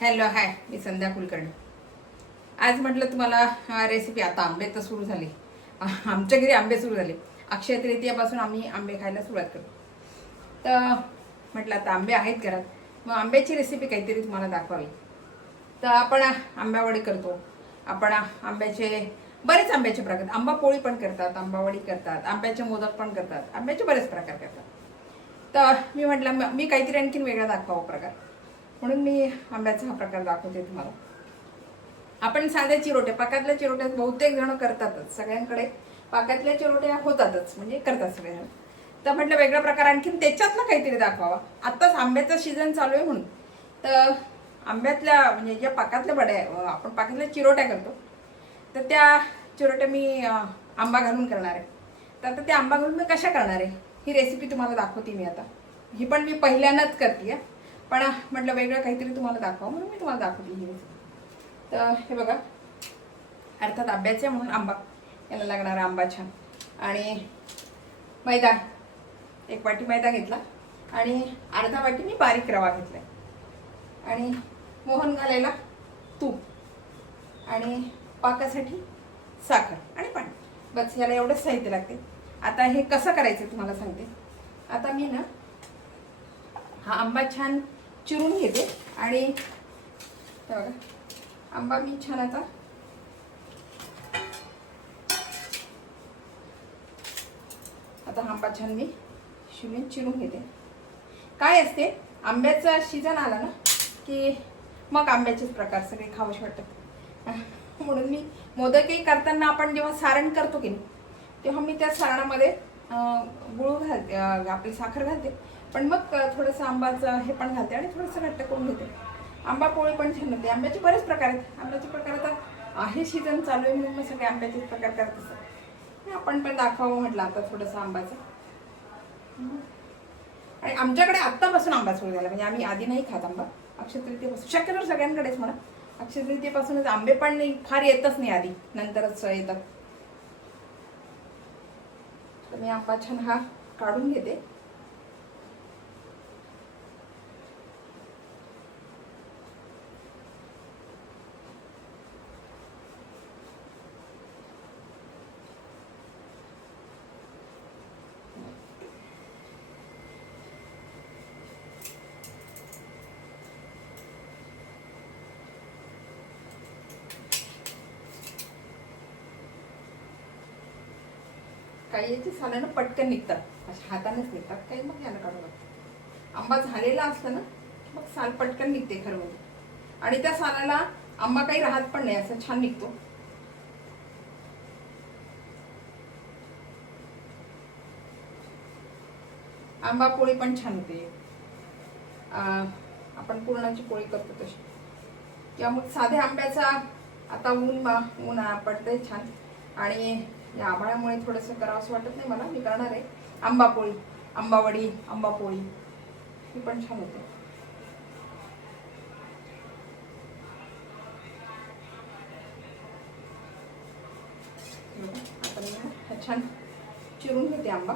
Hello hi, मी संध्या कुलकर्णी. आज म्हटलं तुम्हाला रेसिपी. आता आंबे तर सुरू झाले. आमच्या घरी आंबे सुरू झाले. अक्षय तृतीयापासून आम्ही आंबे खायला सुरुवात करतो. तर म्हटलं आता आंबे आहेत घरात, मग आंब्याची रेसिपी काहीतरी तुम्हाला दाखवावी. तर आपण आंब्यावडी करतो. आपण आंब्याचे बरेच आंब्याचे प्रकार, आंबा पोळी पण करतात, आंबावडी करतात, आंब्याचे मोदक पण करतात, आंब्याचे बरेच प्रकार करतात. तर मी म्हटलं मी काहीतरी आणखीन वेगळा दाखवावा प्रकार, म्हणून मी आंब्याचा हा प्रकार दाखवते तुम्हाला. आपण साध्या चिरोट्या, पाकातल्या चिरोट्या बहुतेक जण करतातच, सगळ्यांकडे पाकातल्या चिरोट्या होतातच, म्हणजे करतात सगळेजण. तर म्हटलं वेगळा प्रकार आणखीन त्याच्यात ना काहीतरी दाखवावा. आत्ताच आंब्याचा सीझन चालू आहे म्हणून. तर आंब्यातल्या म्हणजे ज्या पाकातल्या बड्या, आपण पाकातल्या चिरोट्या करतो, तर त्या चिरोट्या मी आंबा घालून करणार आहे. तर आता त्या आंबा घालून मी कशा करणार आहे ही रेसिपी तुम्हाला दाखवते मी आता. ही पण मी पहिल्यांदाच करते, पण म्हटलं वेगळं काहीतरी तुम्हाला दाखवा म्हणून मी तुम्हाला दाखवते ही रेसिपी. तर हे बघा, अर्थात आंब्याचे म्हणून आंबा, याला लागणारा आंबा छान. आणि मैदा, 1 वाटी मैदा घेतला आणि अर्धा वाटी मी बारीक रवा घेतलाय. आणि मोहन घालायला तूप, आणि पाकासाठी साखर आणि पाणी. बस याला एवढंच साहित्य लागते. आता हे कसं करायचं तुम्हाला सांगते. आता मी ना हा आंबा छान चिरून घेते. आणि बघा, आंबा मी छान आता हा आंबा छान मी शिवून चिरून घेते. काय असते, आंब्याचा सीजन आला ना की मग आंब्याचेच प्रकार सगळे खाऊशी वाटतात. म्हणून मी मोदकही करताना आपण जेव्हा सारण करतो की नाही, तेव्हा मी त्या सारणामध्ये गुळ घालते, आपली साखर घालते, पण मग थोडंसं आंबाचं हे पण घालते आणि थोडंसं घट्ट करून घेते. आंबा पोळी पण छान होते. आंब्याचे बरेच प्रकार आहेत. आंब्याचे प्रकार आता आहे सीझन चालू आहे म्हणून मग सगळे आंब्याचेच प्रकार करत असतात. आपण पण दाखवावं म्हटलं आता थोडंसं आंबाचं. आणि आमच्याकडे आत्तापासून आंबा सुरू झाला, म्हणजे आम्ही आधी नाही खात आंबा. अक्षय तृतीयेपासून, शक्यतो सगळ्यांकडेच म्हणा, अक्षय तृतीयेपासूनच आंबे पण फार येतच नाही आधी, नंतरच येतात. तर मी आंबा छान हा काढून घेते. काही याची सालानं पटकन निघतात, अशा हातानेच निघतात, काही मग याला काढू लागतात. आंबा झालेला असला ना मग साल पटकन निघते खरं म्हणजे. आणि त्या सालाला आंबा काही राहत पण नाही, असं छान निघतो. आंबा पोळी पण छान होते. आपण पुरणाची पोळी करतो तशी, किंवा मग साध्या आंब्याचा. आता ऊन पडतंय छान, आणि या आभाळामुळे थोडंसं करावंसं वाटत नाही मला. मी करणार आहे आंबा पोळी, आंबावडी, आंबा पोळी, ही पण छान होते. आता मी छान चिरून घेते आंबा.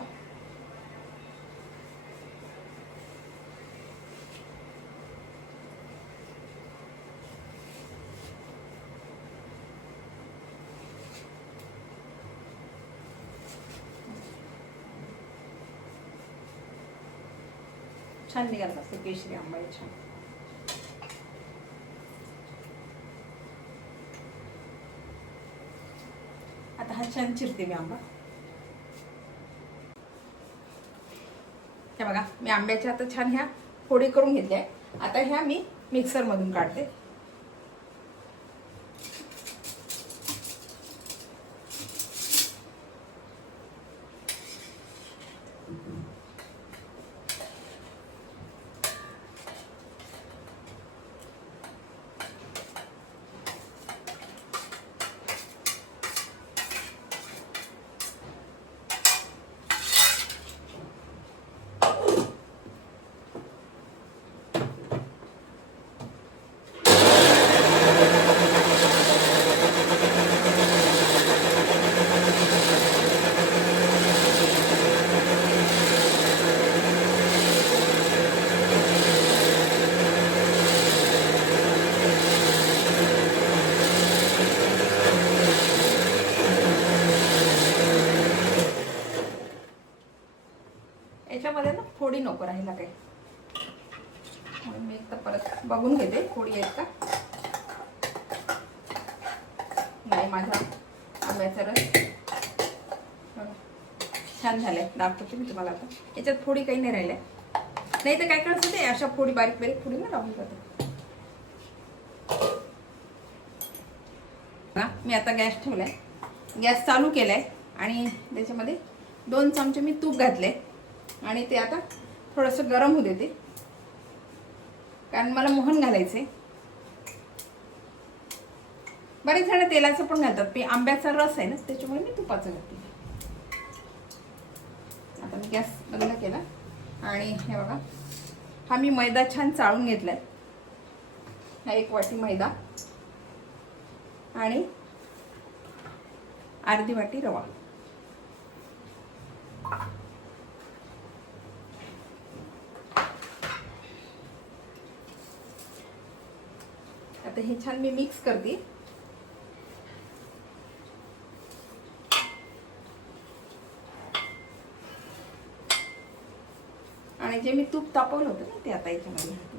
छान निघाला असते केशरी आंबा छान. आता हा छान चिरते मी आंबा. हे बघा, मी आंब्याच्या आता छान ह्या फोडी करून घेतल्या. आता ह्या मी मिक्सर मधून काढते. झाला काय. म्हणून मी एकदा परत बघून घेते फोडी आहेत का. नाही, माझा आंब्याचा रस छान झालाय. दाखवते मी तुम्हाला आता. याच्यात फोडी काही नाही राहिल्या. नाही तर काय करायचं ते अशा फोडी बारीक बारीक फोडी ना राहून जातात. मी आता गॅस ठेवलाय, गॅस चालू केलाय आणि त्याच्यामध्ये 2 चमचे मी तूप घातले आणि ते आता थोडंसं गरम होऊ देते, कारण मला मोहन घालायचे. बरेच जण तेलाचं पण घालतात, पण आंब्याचा रस आहे ना त्याच्यामुळे मी तुपाचं घालते. आता मी गॅस बंद केला आणि हे बघा, हा मी मैदा छान चाळून घेतलाय. हा 1 वाटी मैदा आणि अर्धी वाटी रवा. आता हे छान मी मिक्स करते. आणि जे मी तूप तापवलं होतं ना ते आता याच्यामध्ये घालते.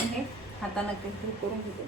हे हाताने काहीतरी करून घेते.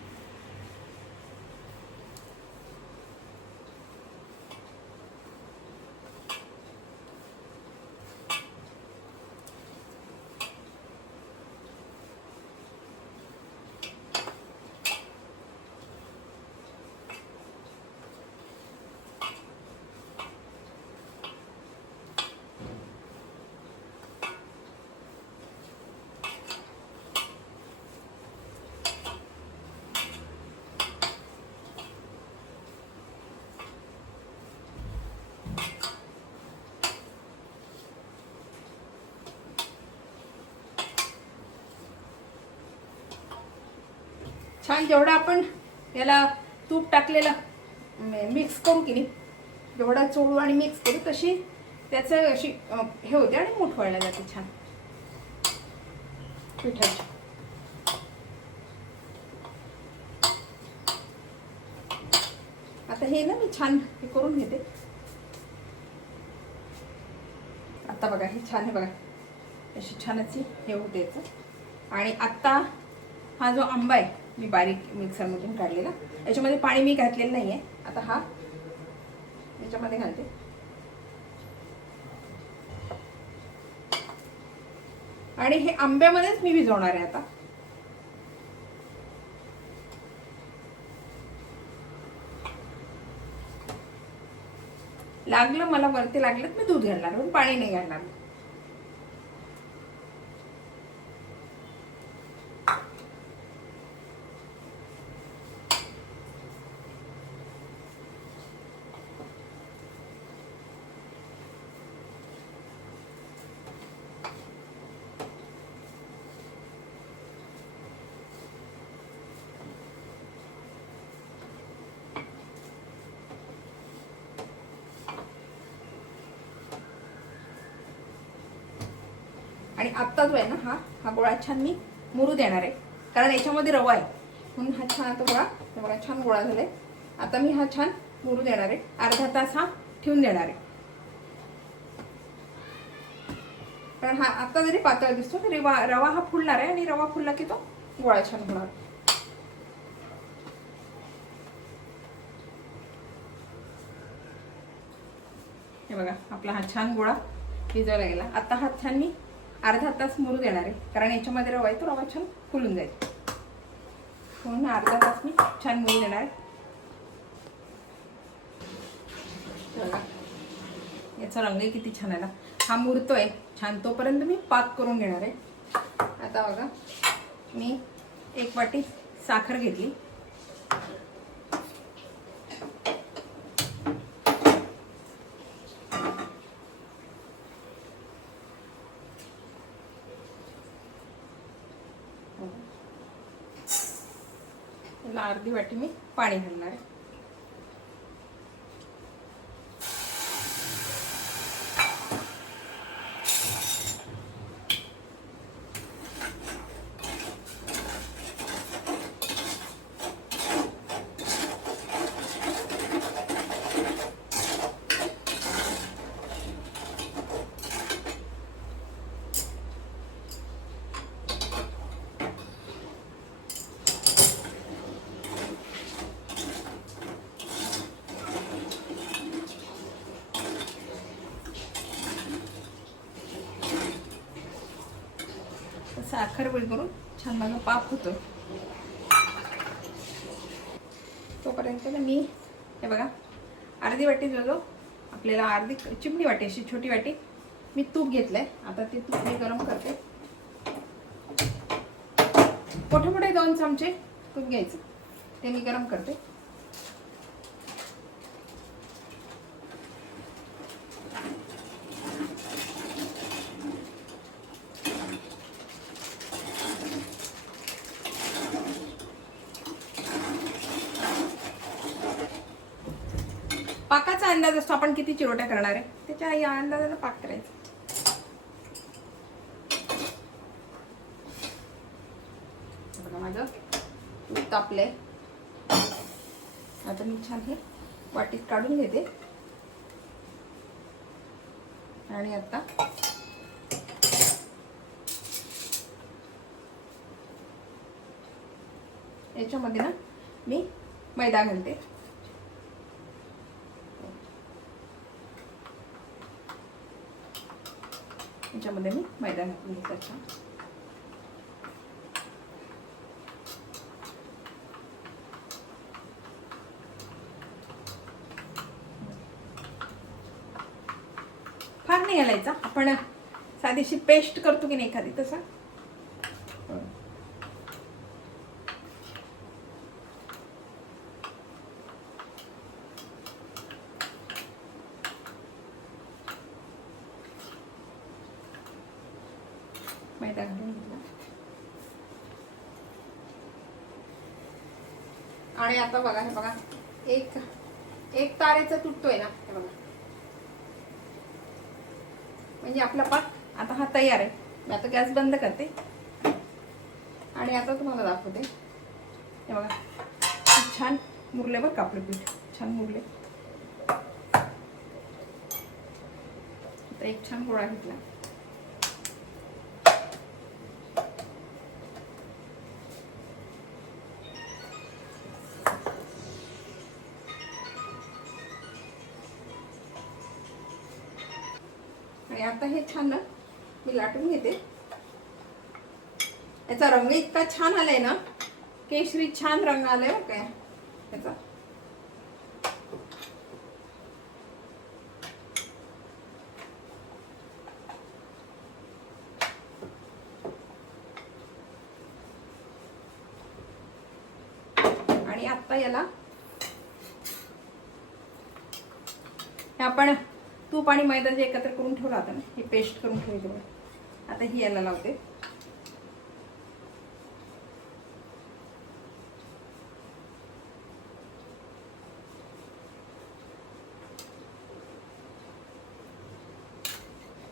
छान जेवढा आपण याला तूप टाकलेलं मिक्स करू की नाही, जेवढा चोळू आणि मिक्स करू तशी त्याचं अशी हे होते आणि मूठ वळल्या जाते छान पिठाची. आता हे ना मी छान हे करून घेते. आता बघा हे छान आहे बघा, अशी छानची हे होते याचं. आणि आत्ता हा जो आंबा आहे मी बारीक मिक्सरमधून काढलेला, याच्यामध्ये पाणी मी घातलेलं नाही आहे. आता हा याच्यामध्ये घालते. आणि हे आंब्यामध्येच मी भिजवणार आहे. आता लागलं मला वरती लागलं मी दूध घालणार, पण पाणी नाही घालणार. आणि आत्ता जो आहे ना हा गोळा छान मी मुरू देणार आहे, कारण याच्यामध्ये रवा आहे म्हणून हा छान आता गोळा छान गोळा झालाय. आता मी हा छान मुरू देणार आहे. अर्धा तास हा ठेवून देणार आहे, कारण हा आता जरी पातळ दिसतो तरी रवा हा फुलणार आहे आणि रवा फुलला की तो गोळा छान होणार. हे बघा आपला हा छान गोळा भिजवला गेला. आता हा छान मी अर्धा तास मुरू देणार आहे, कारण याच्यामध्ये रवा आहे तो रवा छान फुलून जाईल म्हणून अर्धा तास मी छान मुरू देणार आहे. बघा याचा रंग किती छान आला. हा मुरतोय छान, तोपर्यंत मी पाक करून घेणार आहे. आता बघा मी 1 वाटी साखर घेतली. त्याला अर्धी वाटी मी पाणी घालणार आहे. साखर गुळ करून छान माझा पाक होतो. तोपर्यंत ना मी हे बघा अर्धी वाटी जो आपल्याला अर्धी चिमणी वाटी अशी छोटी वाटी मी तूप घेतलंय. आता ते तूप मी गरम करते. मोठे मोठे 2 चमचे तूप घ्यायचं, ते मी गरम करते. पाकाचा अंदाज असतो आपण किती चिरोट्या करणार आहे त्याच्या या अंदाजाने पाक करायचा. बघा माझं तूप तापलंय. आता मी छान हे वाटीत काढून घेते. आणि आता याच्यामध्ये ना मी मैदा घालते. याच्यामध्ये मी मैदा घालून घेते. फार नाही घालायचा, आपण साधीशी पेस्ट करतो की नाही एखादी तसा. मैदा घालून घेतला. आणि आता बघा हे बघा एक तारेचा तुटतोय ना हे बघा. म्हणजे आपला पाक आता हा तयार आहे. मी आता गॅस बंद करते आणि आता तुम्हाला दाखवते. हे बघा छान मुरले बरं का आपलं पीठ, छान मुरले. आता एक छान गोळा घेतला. आणि आता हे छान ना मी लाटून घेते. याचा रंग इतका छान आलाय ना, केशरी छान रंग आलाय बरं काय याचा. आणि आता याला आपण तूप आणि मैदा जे एकत्र करून ठेवला होता ना, ही पेस्ट करून ठेवली बघा. आता ही याला लावते.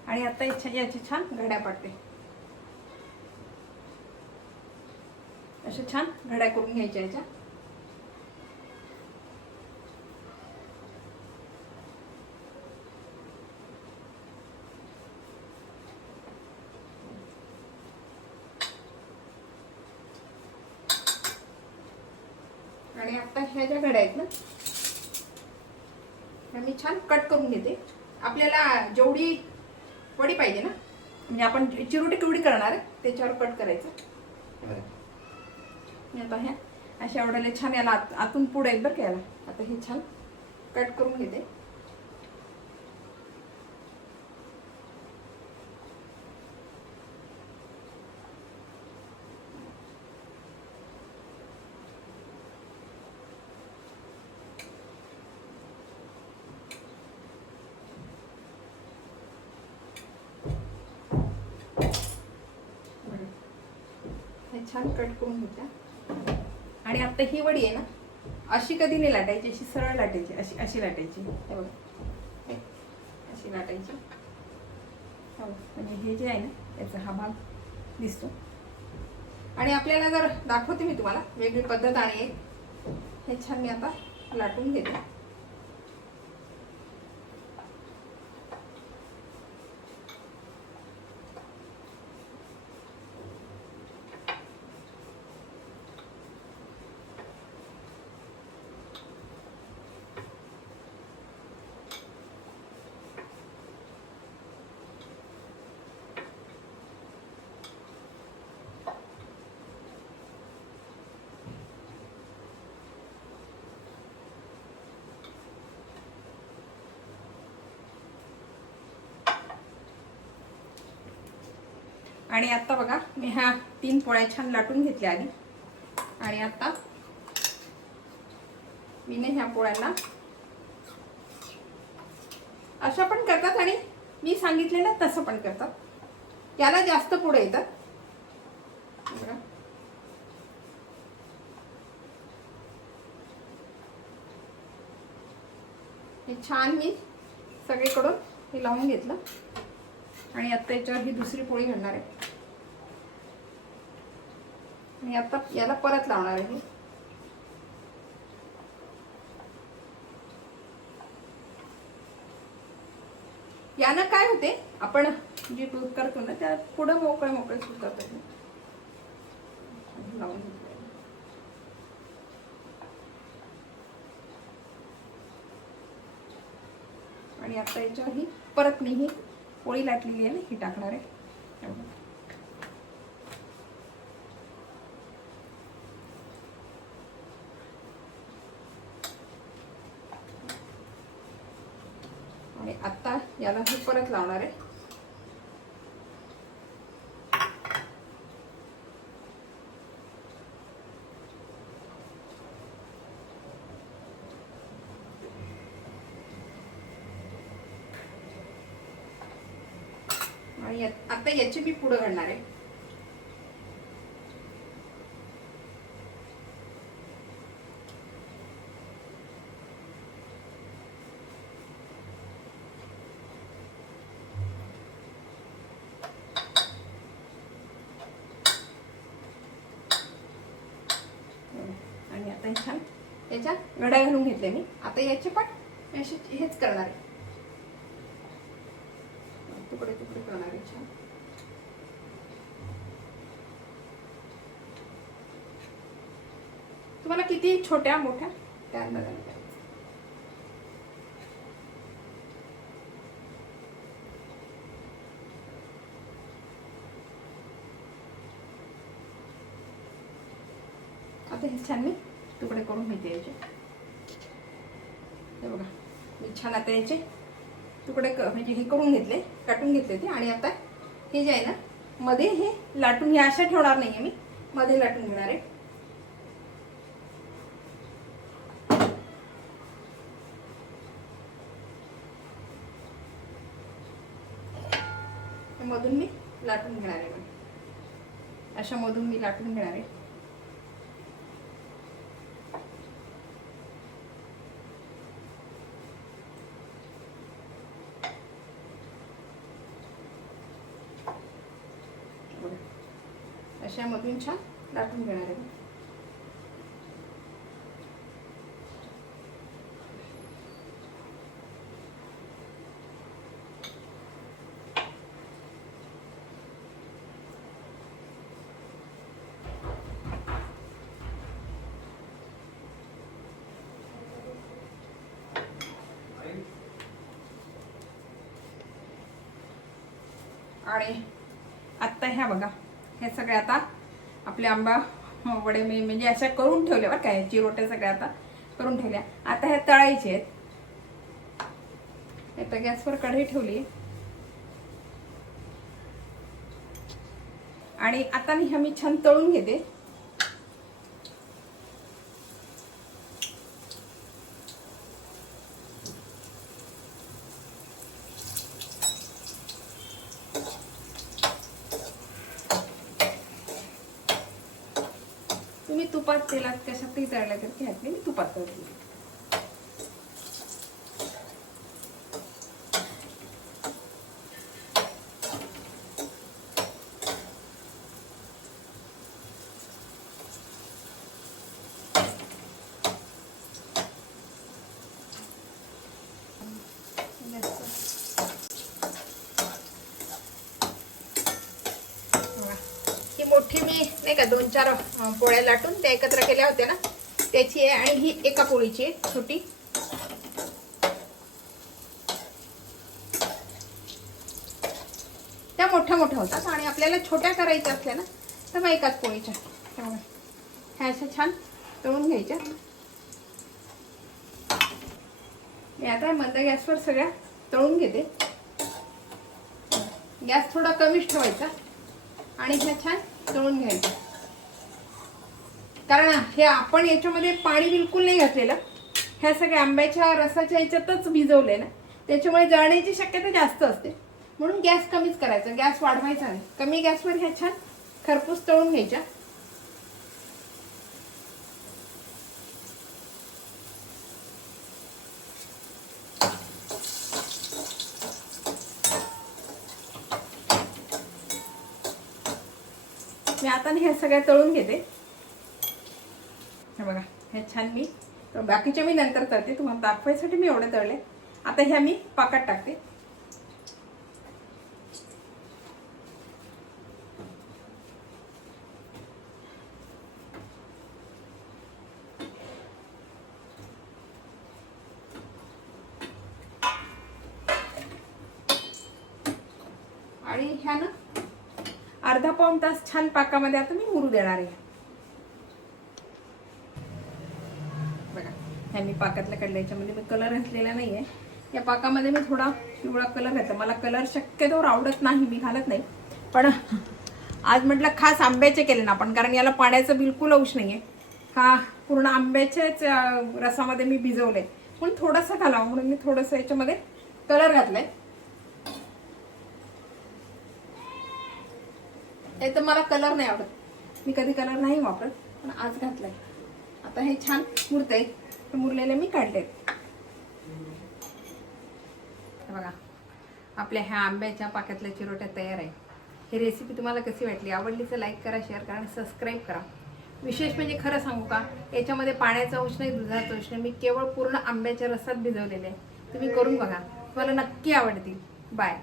आणि आता याची छान घड्या पाडते. अशा छान घड्या करून घ्यायच्या याच्या. आणि आता ह्या ज्या घड्या आहेत ना ह्या मी छान कट करून घेते. आपल्याला जेवढी वडी पाहिजे ना, म्हणजे आपण चिरोटी केवढी करणार आहे त्याच्यावर कट करायचं. मी आता ह्या अशा आवडायला छान याला आतून पुढे आहेत बरं का याला. आता हे छान कट करून घेते. छान कट करून घेतला. आणि आता ही वडी आहे ना, अशी कधी नाही लाटायची, अशी सरळ लाटायची, अशी अशी लाटायची. हे बघा, अशी लाटायची. हो, म्हणजे हे जे आहे ना याचा हा भाग दिसतो. आणि आपल्याला जर दाखवते मी तुम्हाला वेगळी पद्धत आणि एक, हे छान मी आता लाटून घेते. आणि आता बघा मी ह्या 3 पोळ्या छान लाटून घेतल्या आधी. आणि आता मी ह्या पोळ्याला अशा पण करतात आणि मी सांगितले ना तसं पण करतात. याला जास्त पुढे येतात. हे छान मी सगळीकडून हे लावून घेतलं. आणि आता याच्यावर ही दुसरी पोळी घालणार आहे. आणि आता याला परत लावणार आहे. यानं काय होते, आपण जे दूध करतो ना त्या पुढं मोकळे मोकळे सुटतात. लावून आणि आता याच्यावर ही परत मी ही पोळी लाटलेली आहे ना ही टाकणार आहे. आणि आता याला हे परत लावणार आहे. आणि आता याची मी पुढं घालणार आहे. आणि आता छान याच्या घड्या घालून घेतले मी. आता याचे पण हेच करणार आहे, तुकडे तुकडे करणार आहे छान. तुम्हाला किती छोट्या मोठ्या त्या अंदाजाने करायचं. आता हे छान मी तुकडे करून घेते याचे. हे बघा मी छान आता याचे तुकडे म्हणजे हे करून घेतले, काटून घेतले ते. आणि आता हे जे आहे ना मध्ये हे लाटून, हे अशा ठेवणार नाहीये मी, मध्ये लाटून घेणार आहे. मधून मी लाटून घेणार आहे, अशा मधून मी लाटून घेणार आहे. अशा मधून छान लाटून घेणार आहे. आणि आता ह्या बघा हे सगळे आता आपले आंबा वडे मी म्हणजे अशा करून ठेवल्या बरं काय, चिरोट्या सगळ्या आता करून ठेवल्या. आता ह्या तळायचे आहेत. आता गॅसवर कढई ठेवली आणि आता ह्या मी छान तळून घेते. तुम्ही तुपात तेलात कशातही तळल्या तर काही हरकत नाही, मी तुपात तळते. ही मोठी मी नाही का 2-4 पोळ्या लाटून त्या एकत्र केल्या होत्या ना त्याची आहे, आणि ही एका पोळीची आहे छोटी. त्या मोठ्या मोठ्या होतात आणि आपल्याला छोट्या करायच्या असल्या ना तर मग एकाच पोळीच्या. त्यामुळे ह्या अशा छान तळून घ्यायच्या. मी आता मंद गॅसवर सगळ्या तळून घेते. गॅस थोडा कमीच ठेवायचा आणि ह्या छान तळून घ्यायचं. कारण हे आपण याच्यामध्ये पाणी बिलकुल नाही घातलेलं, ह्या सगळ्या आंब्याच्या रसाच्या याच्यातच भिजवले ना, त्याच्यामुळे जळण्याची शक्यता जास्त असते. म्हणून गॅस कमीच करायचा, गॅस वाढवायचा नाही. कमी गॅसवर ह्या छान खरपूस तळून घ्यायच्या. मी आता हे सगळ्या तळून घेते. हे बघा, हे छान मी बाकीचे मी नंतर तळते, तुम्हाला दाखवायसाठी मी एवढे तळले. आता ह्या मी पाकात टाकते. आणि ह्या ना अर्धा पाऊण तास छान पाकामध्ये आता मी मुरू देणार आहे. बघा, ह्या मी पाकातल्या काढल्या, याच्यामध्ये मी कलर घातलेला नाहीये. या पाकामध्ये मी थोडा पिवळा कलर घातला. मला कलर शक्यतोवर आवडत नाही, मी घालत नाही, पण आज म्हटलं खास आंब्याचे केले ना आपण, कारण याला पाण्याचं बिलकुल अंश नाहीये. हा पूर्ण आंब्याच्याच रसामध्ये मी भिजवले, पण थोडासा घालावा म्हणून मी थोडंसं याच्यामध्ये कलर घातलाय. हे तर मला कलर नाही आवडत, मी कधी कलर नाही वापरत, पण आज घातलाय. आता हे छान मुरतंय, मुरलेले मी काढले. बघा, आपल्या ह्या आंब्याच्या पाकातल्या चिरोट्या तयार आहे. ही रेसिपी तुम्हाला कशी वाटली? आवडली तर लाईक करा, शेअर करा आणि सबस्क्राईब करा. विशेष म्हणजे खरं सांगू का, याच्यामध्ये पाण्याचा अंश नाही, दुधाचा अंश नाही, मी केवळ पूर्ण आंब्याच्या रसात भिजवलेले आहे. तुम्ही करून बघा, तुम्हाला नक्की आवडतील. बाय.